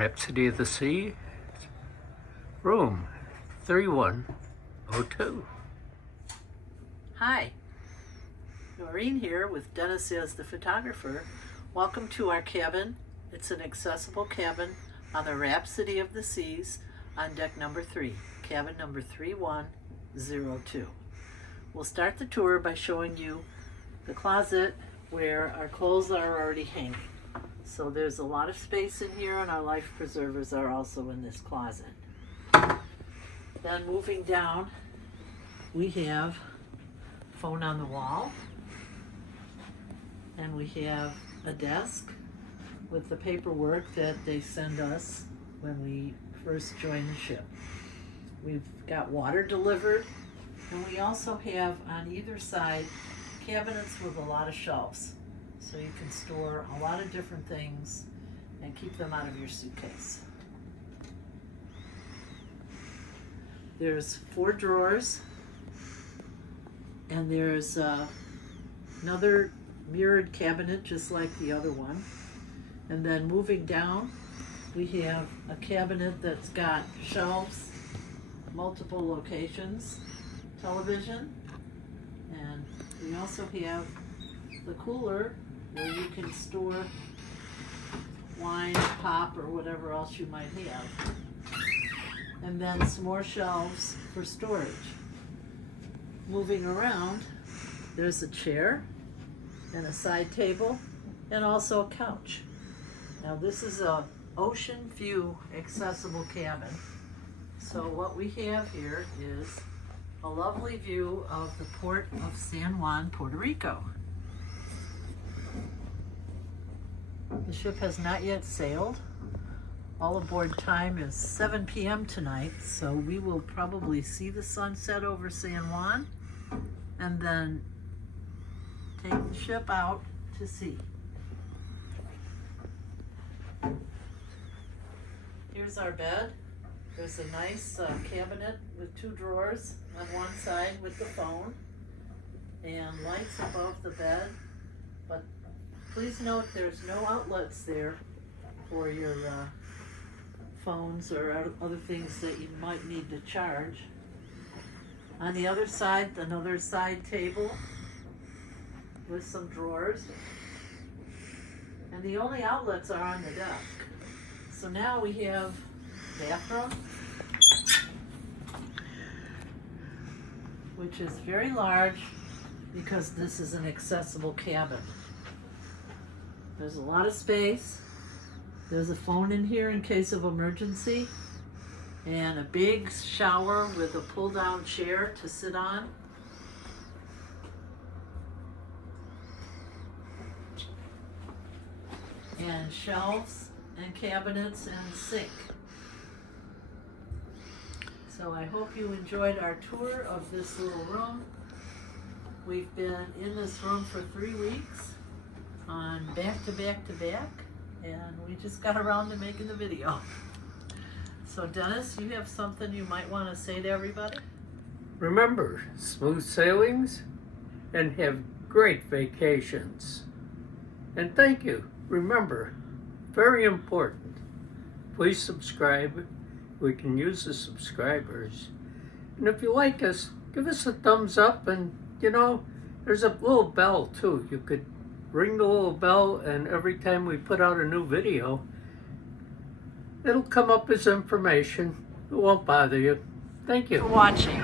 Rhapsody of the Sea, room 3102. Hi, Noreen here with Dennis as the photographer. Welcome to our cabin. It's an accessible cabin on the Rhapsody of the Seas on deck number 3, cabin number 3102. We'll start the tour by showing you the closet where our clothes are already hanging. So there's a lot of space in here, and our life preservers are also in this closet. Then moving down, we have phone on the wall, and we have a desk with the paperwork that they send us when we first join the ship. We've got water delivered, and we also have on either side cabinets with a lot of shelves. So you can store a lot of different things and keep them out of your suitcase. There's 4 drawers, and there's another mirrored cabinet just like the other one. And then moving down, we have a cabinet that's got shelves, multiple locations, television, and we also have the cooler where you can store wine, pop, or whatever else you might have. And then some more shelves for storage. Moving around, there's a chair and a side table and also a couch. Now this is a ocean view accessible cabin. So what we have here is a lovely view of the port of San Juan, Puerto Rico. The ship has not yet sailed. All aboard time is 7 p.m. tonight, so we will probably see the sunset over San Juan and then take the ship out to sea. Here's our bed. There's a nice cabinet with 2 drawers on one side with the phone and lights above the bed, but please note there's no outlets there for your phones or other things that you might need to charge. On the other side, another side table with some drawers. And the only outlets are on the desk. So now we have bathroom, which is very large because this is an accessible cabin. There's a lot of space. There's a phone in here in case of emergency, and a big shower with a pull-down chair to sit on. And shelves and cabinets and sink. So I hope you enjoyed our tour of this little room. We've been in this room for 3 weeks on back to back to back, and we just got around to making the video. So Dennis, you have something you might want to say to everybody? Remember, smooth sailings and have great vacations. And thank you. Remember, very important, please subscribe. We can use the subscribers. And if you like us, give us a thumbs up, and there's a little bell too. You could ring the little bell, and every time we put out a new video, it'll come up as information. It won't bother you. Thank you For watching.